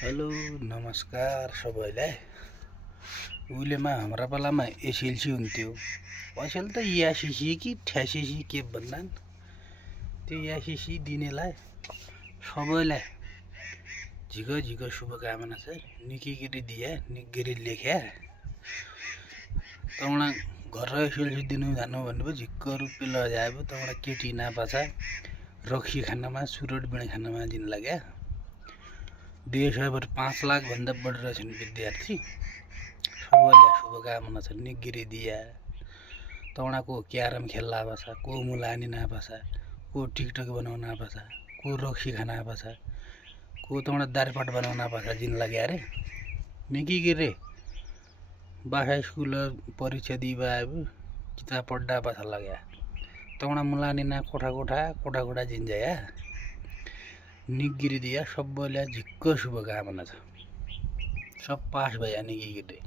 Hello नमस्कार सबैलाई। उहिलेमा हाम्रा पालामा एसएलसी हुन्थ्यो। अहिले त यासिसी कि ठ्यासिसी के भन्दान। त्यो यासिसी दिनेलाई सबैलाई झिको झिको शुभकामना छ। निकै गरी दिए निकै लेख्या तँडा घर एसएलसी दिनु जानु भन्ने झिक्क रुपियाँ लगाए तँडा केटी नापाछा रक्सी खानामा सुरट बिँड खानामा दिन लाग्या। देशभर 5 लाख भन्दा बढी रहेछन् विद्यार्थी। सबैलाई शुभकामना छ। निगिरी दिया तँडाको क्यारम खेल्ला आपाछा, को मुलानी नापाछा, को टिकटक बनाउन आपाछा, को रक्सी खाना आपाछा, को तँडा दारपाट बनाउन आपाछा जिन लाग्या रे। निकी गिरे बासा स्कुल परीक्षा दिबा आबु किताब पढ्दा पाछा लाग्या। तँडा मुलानी ना कोठा कोठा जिन जाया। निगिरी दिया सबैलाई झिक्क शुभकामना छ। सब पास भया निकी गिरे।